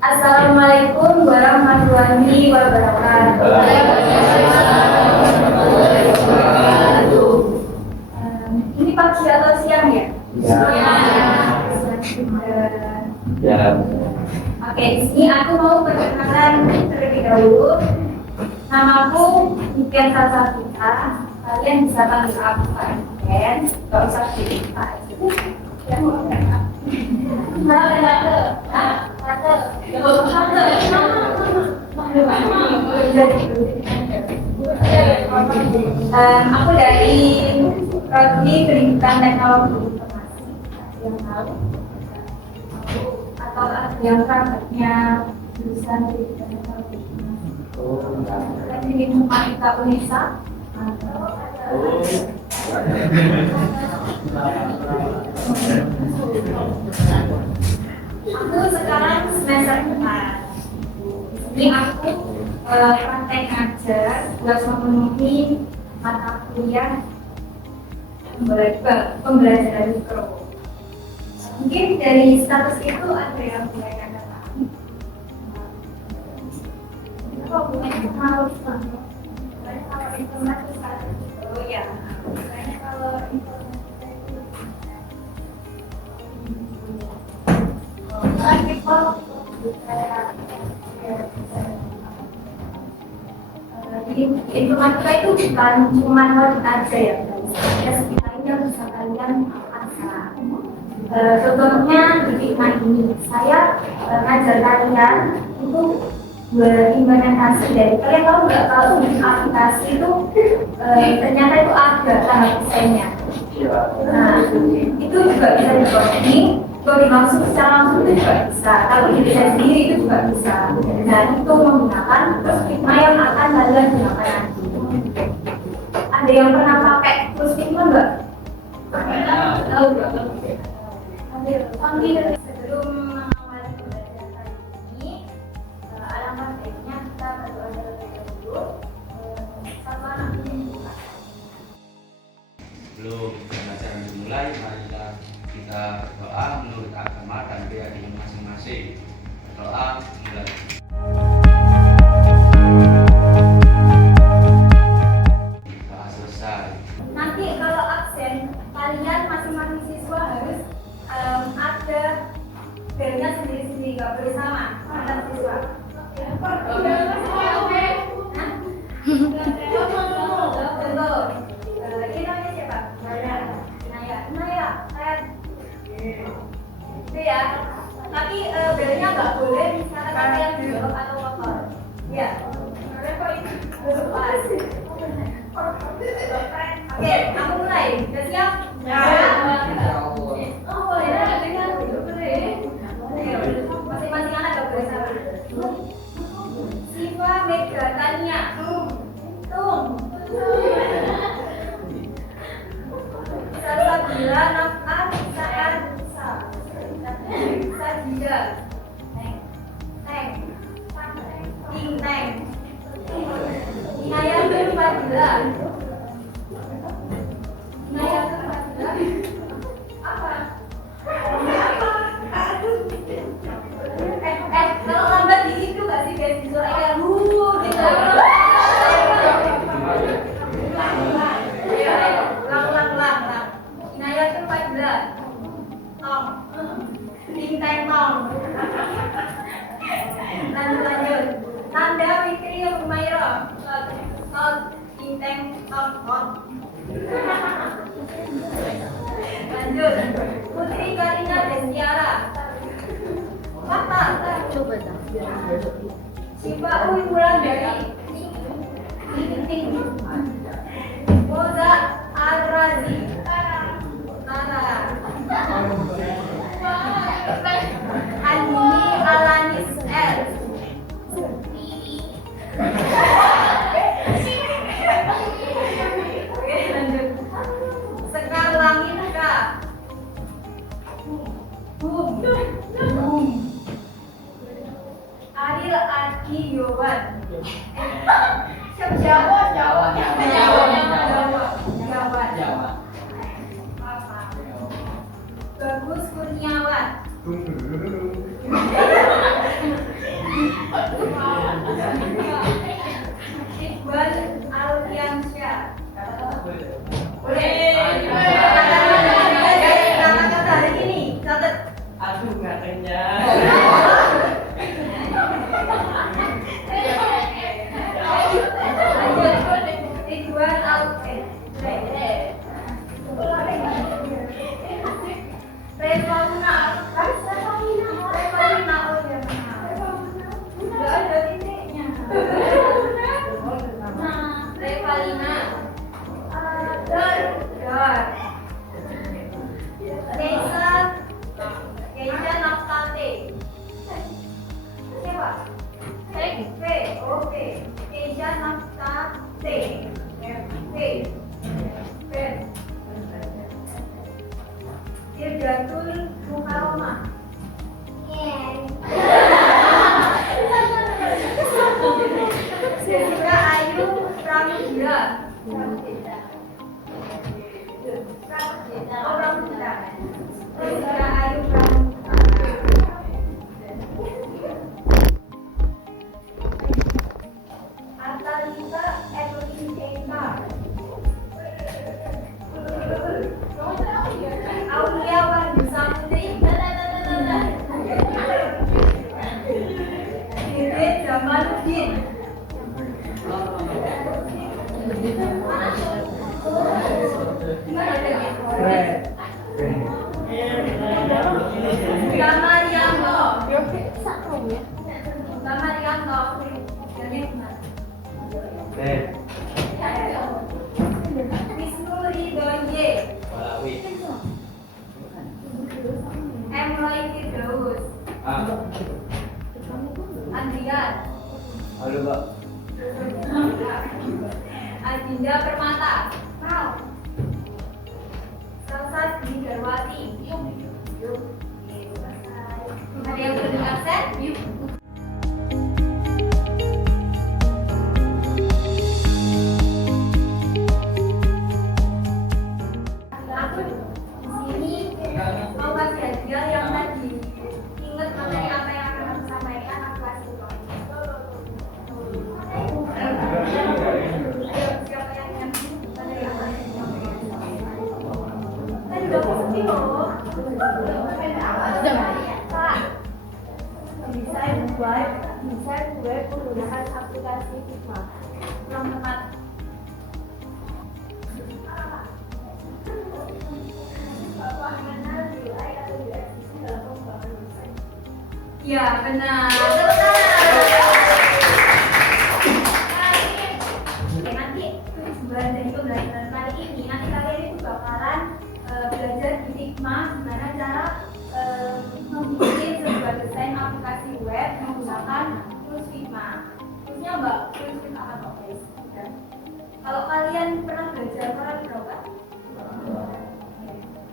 Assalamualaikum warahmatullahi wabarakatuh. Ini pagi atau siang ya? Ya. Oke, di sini aku mau perkenalan terlebih dahulu. Namaku Niken Salsabila. Kalian bisa panggil aku Pak Niken. Gak usah Pak. Aku dari Prodi Pendidikan Teknologi Informasi. Yang tahu atau yang prakteknya jurusan Pendidikan Teknologi Informasi. Teknik Informatika Unesa. Aku sekarang semester 4. Ini aku praktek ngajar tugas memenuhi mata kuliah pembelajaran mikro. Mungkin dari status itu ada yang mulai Anda pahami. Kok bukan kalau informatika itu ya. Kalau informatika itu informatika itu bukan cuma word aja ya, ada sekitarnya bisa kalian asah. Contohnya di Fitma ini, saya ngajar kalian itu berimplementasi dari kalian tahu nggak kalau aplikasi itu ternyata itu ada tahap desainnya. Nah, itu juga bisa di-coding. Kalau dimaksud secara langsung itu juga bisa, kalau didesain sendiri itu juga bisa. Dan itu menggunakan Figma yang akan kalian gunakan nanti. Ada yang pernah pakai terus Figma nggak? Tahu nggak? Sebelum mengawali pembelajaran kali ini, alangkah baiknya kita berdoa terlebih dahulu. Sebelum pembelajaran dimulai, mari kita berdoa menurut agama dan keyakinan masing-masing. Berdoa mulai. Doa selesai. Nanti kalau absen, kalian masing-masing siswa harus ada belnya sendiri-sendiri, nggak boleh sama antar siswa. Contoh, ini namanya siapa? Naya. Itu ya. Tapi belnya nggak boleh misalkan kalian jawab atau motor. Ya. Oke, aku mulai. Udah siap? Ya. Masing-masing anak gak boleh sama. Siva Mega Tania. Tung. Salsabila Naf'at Sa'ad Sajida. Teng. Teng. Inayatul Fadila. Apa? Kalau lambat di situ gak sih guys, suaranya gitu. Ulang. Inayatul Fadila. Tong. Tinteng tong. Lanjut. Nanda Fikri Humaira. Tinteng tong. Lanjut. Putri Karina Destiara. Mata. Coba dah. Siva Uy Bulan dari Ting. Moza Al-Razi. Tara. Andini Alanis L. Oke, lanjut. Sekar Langit K. Ariel Adi Yowan. Jawa. Bagus Kurniawan. Mbak Marianto, kerjanya gimana? Wisnu Ridhoye, Walawi. M. Roy Firdaus, Andrian, Halo, Pak. Adinda Permata, Salsa Darwati. Yuk. Oke, selesai. Ada yang belum absen? Yuk. Aku di sini mau kasih hadiah yang tadi. Ingat materi apa yang akan aku sampaikan, aku kasih kok. Ayo, siapa yang ingat materi apa yang disampaikan? Tadi udah pasti loh. Pak, desain web menggunakan aplikasi Figma. Kurang tepat. Ya, benar. Nanti tujuan dari pembelajaran kali ini, nanti kalian itu bakalan belajar di Figma gimana cara membuat sebuah desain aplikasi web menggunakan tools Figma. Toolsnya mbak, tools Figma apa guys? Kalau kalian pernah belajar berapa?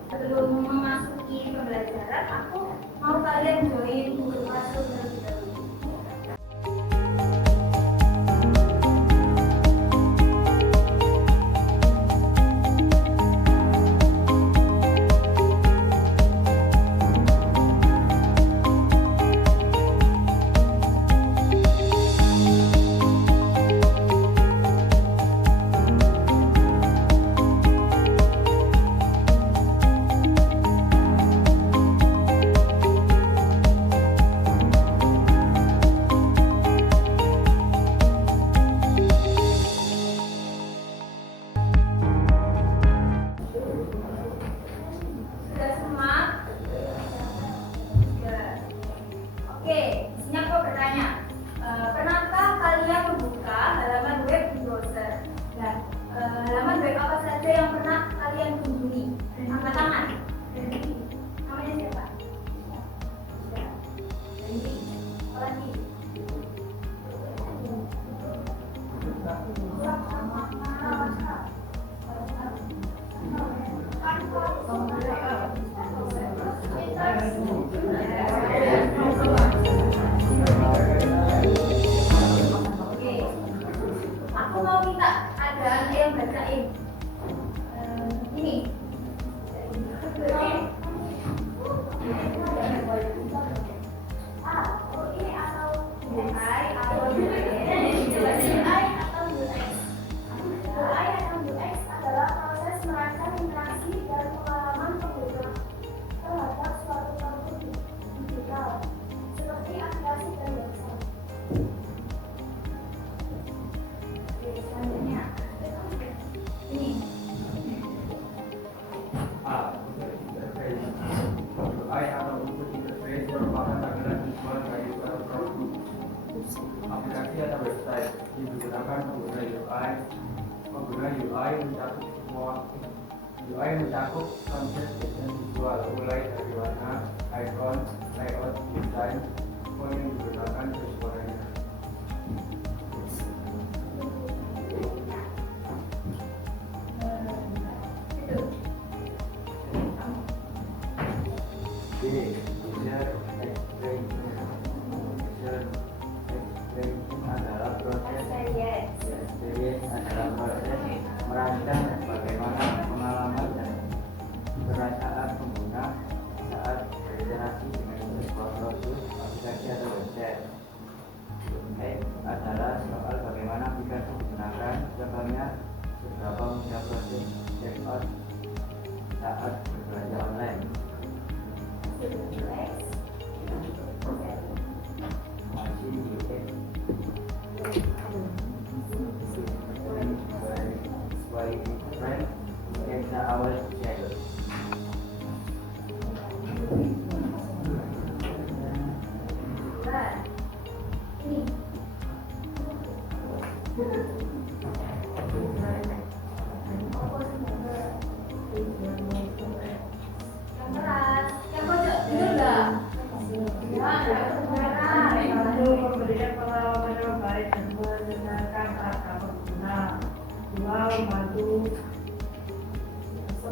Sebelum memasuki pembelajaran, aku mau kalian join Google Classroom terlebih dahulu. Sudah semua? Sudah. Oke, di sini aku bertanya, pernahkah kalian membuka halaman web di browser? Dan halaman web apa saja yang pernah kalian kunjungi? Angkat tangan. Namanya siapa? Randy. Randy. Oke, aku mau minta ada yang bacain ini. UX adalah proses merancang interaksi dan pengalaman pengguna terhadap suatu produk digital seperti aplikasi dan website. Oke, selanjutnya ini. UI atau input interface merupakan tampilan visual bagi suatu produk, aplikasi atau website yang digunakan pengguna UI. Pengguna UI mencakup konsep desain visual mulai dari warna, icon, layout, desain, font yang digunakan visualnya. Adalah proses merancang bagaimana pengalaman dan perasaan pengguna saat berinteraksi dengan sebuah produk, aplikasi Ini. Yang keras, yang pojok bener nggak? Ya, Satu, memberikan pengalaman yang baik dan mendengarkan kata pengguna. Dua, membantu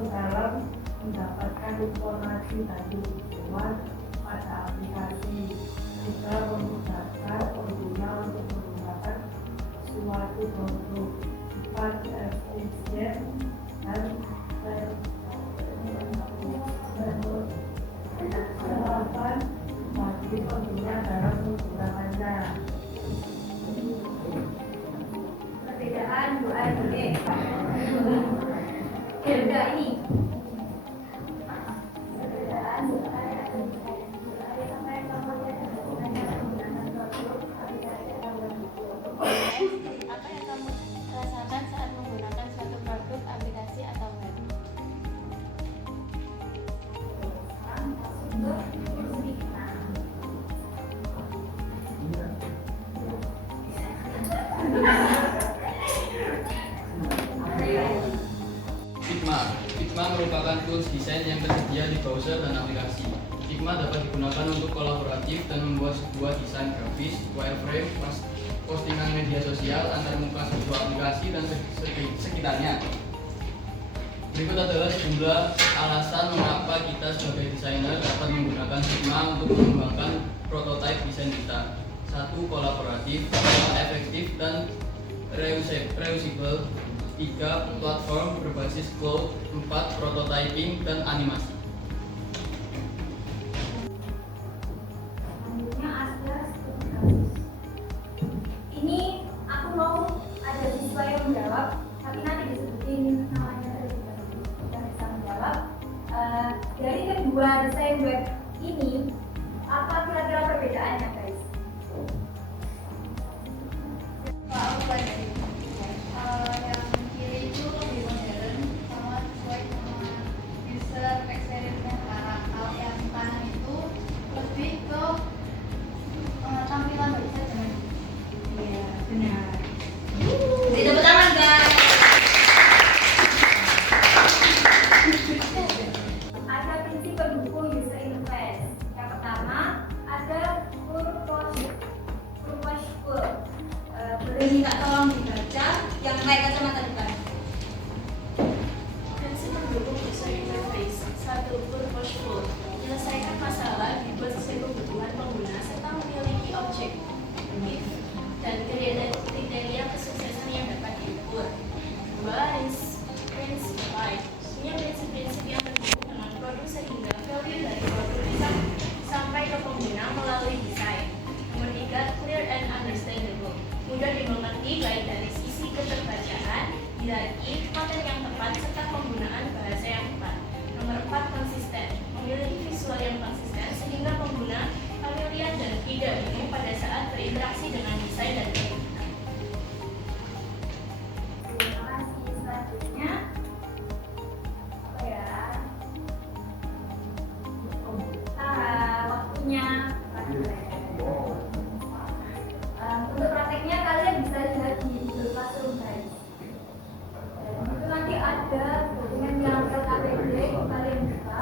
dalam mendapatkan informasi tadi lewat pada aplikasi. Tiga, memudahkan pengguna untuk menggunakan suatu produk. Empat, efisien dan bermanfaat bagi pengguna dalam menggunakannya. perbedaan dua ini. Beda ini. Perbedaan apa yang kamu rasakan saat menggunakan suatu produk, aplikasi, atau web? Figma merupakan tools desain yang tersedia di browser dan aplikasi. Figma dapat digunakan untuk kolaboratif dan membuat sebuah desain grafis, wireframe, postingan media sosial, antarmuka sebuah aplikasi dan sekitarnya. Berikut adalah sejumlah alasan mengapa kita sebagai desainer dapat menggunakan Figma untuk mengembangkan prototipe desain kita. 1. Kolaboratif. 2. Efektif dan reusable. 3. Platform berbasis cloud. 4. Prototyping dan animasi. Selanjutnya ada studi kasus. Ini aku mau ada siswa yang menjawab, tapi nanti disebutin namanya dan bisa menjawab. Dari kedua desain web ini, apa kira-kira perbedaannya, guys? Yang kiri itu lebih modern, sama sesuai sama user experience-nya sekarang. Kalau yang kanan itu lebih ke tampilan website. Iya, benar. Beri tepuk tangan, guys. Ada prinsip pendukung user interface. Yang pertama ada purpose. Boleh minta tolong dibaca yang pakai kacamata depan. Prinsip pendukung user interface. 1. Purposeful. Menyelesaikan masalah dibuat sesuai kebutuhan pengguna serta memiliki objek unik dan kriteria kesuksesan yang dapat diukur. 2. Principified. Punya prinsip-prinsip yang terhubung dengan produk sehingga value dari produk bisa sampai ke pengguna melalui desain. Nomor 3. Clear and understandable. Mudah dimengerti baik dari sisi keterbacaan, hierarki, konten yang tepat, serta penggunaan bahasa yang tepat. Nomor 4. Konsisten. Memiliki visual yang konsisten sehingga pengguna familiar dan tidak bingung pada saat berinteraksi dengan desain dan produk. Terima kasih. Selanjutnya apa ya? Waktunya. Untuk prakteknya kalian bisa lihat di Google Classroom, guys. Itu nanti ada dokumen yang LKPD kalian buka.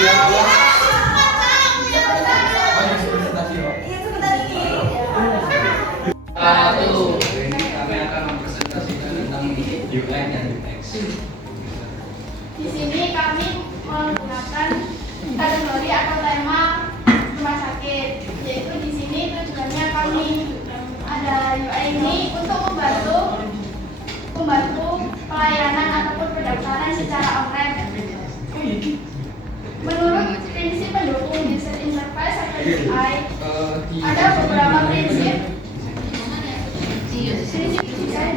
Kami akan mempresentasikan tentang UI dan UX. Di sini kami menggunakan kategori atau tema rumah sakit, yaitu di sini tujuannya kami ada UI ini untuk membantu pelayanan ataupun pendaftaran secara online. Menurut prinsip pendukung user interface atau UI, ada beberapa prinsip desain.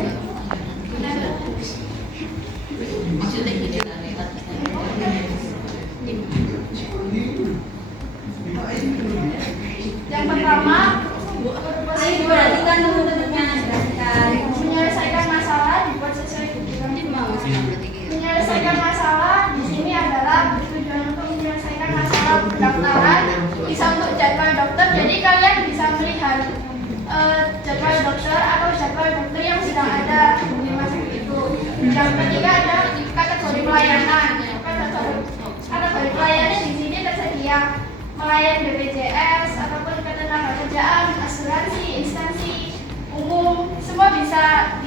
Yang pertama, menyelesaikan masalah dibuat sesuai kebutuhan. Menyelesaikan masalah di sini adalah tujuan untuk menyelesaikan masalah pendaftaran, bisa untuk jadwal dokter. Jadi kalian bisa melihat jadwal dokter atau jadwal dokter yang sedang ada di rumah sakit itu. Yang ketiga ada kategori pelayanan. Kategori pelayanan di sini tersedia melayani BPJS ataupun ketenagakerjaan, asuransi, instansi umum, semua bisa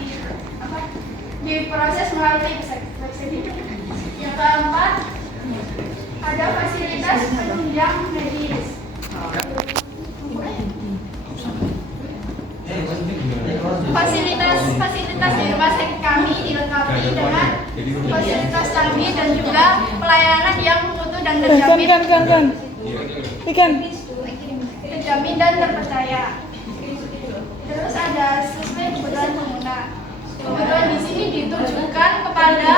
diproses melalui website ini. Yang keempat, ada fasilitas penunjang medis. Fasilitas di rumah sakit kami dilengkapi dengan fasilitas canggih dan juga pelayanan yang mutu dan terjamin dan terpercaya. Terus ada sesuai kebutuhan pengguna. Kebutuhan di sini ditujukan kepada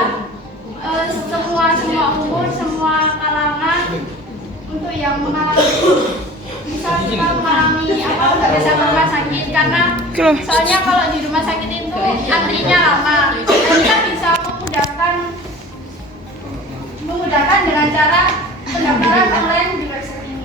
semua umur, semua kalangan, untuk yang bisa kita mengalami nggak bisa ke rumah sakit, karena soalnya kalau di rumah sakit itu antrinya lama. Kita bisa memudahkan dengan cara pendaftaran online di website ini.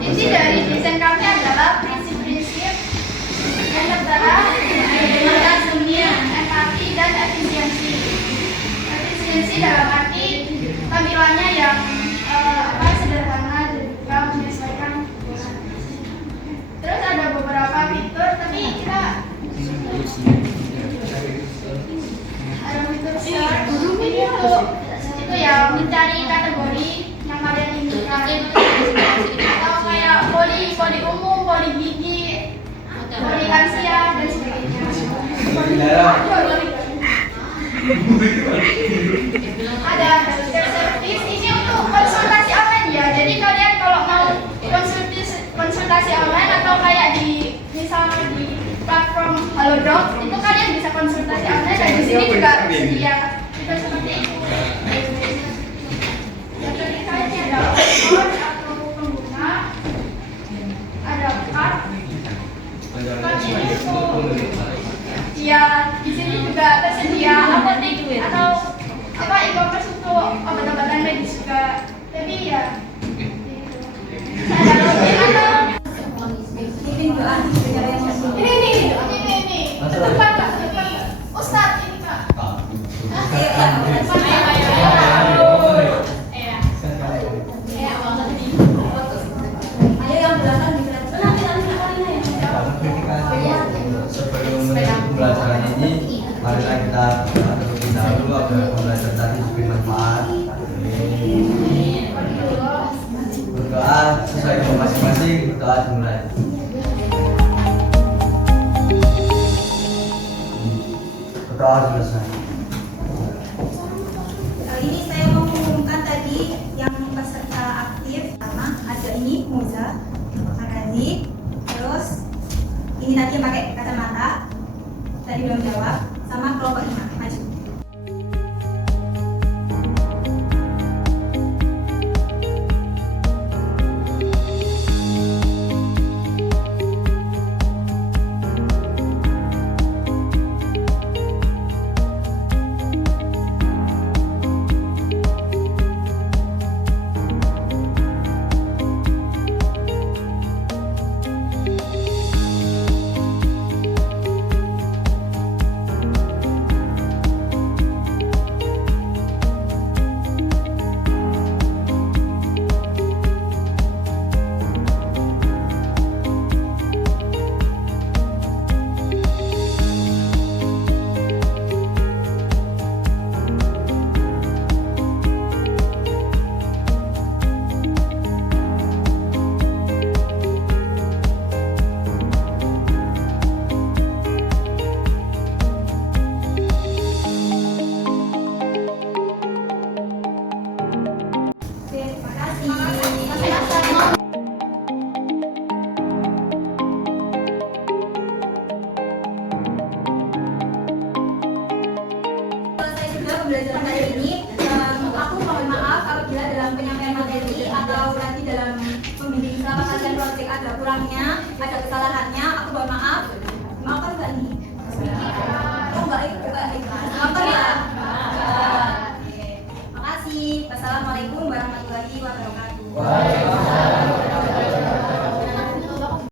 Isi dari desain kami adalah prinsip-prinsip yang tertera dengan dunia, empati dan efisiensi. Efisiensi dalam arti tampilannya yang sederhana dan juga menyesuaikan. Terus ada beberapa fitur, tapi kita ada fitur search. Ini itu ya, mencari kategori yang kalian inginkan, atau kayak poli umum, poli gigi, poli lansia dan sebagainya. Ada service, ini untuk konsultasi online ya. Jadi kalian kalau mau konsultasi online atau kayak di misalnya di platform Halodoc, itu kalian bisa konsultasi online dan di sini juga tersedia fitur seperti itu. Yang ketiga ini ada password atau pengguna, ada card. Card ini ya, di sini juga tersedia apotek atau e-commerce untuk obat-obatan medis juga. Tapi ya, ada login atau ini. Depan Kak, Ustadz ini Kak. Sebelum pembelajaran ini, marilah kita terlebih dahulu agar pembelajaran tadi bermanfaat. Berdoa sesuai dengan masing-masing, berdoa dimulai. Berdoa selesai. Ini saya mau mengumumkan tadi yang peserta aktif. Pertama ada ini Muza, Arazi, terus ini tadi yang pakai kacamata, tadi belum jawab, sama kelompok 5, maju. Pembelajaran kali ini, aku mohon maaf apabila dalam penyampaian materi atau nanti dalam membimbing selama kalian proyek ada kurangnya, ada kesalahannya, aku mohon maaf. Maafkan Mbak nih. Oh Mbak, maafkan ya.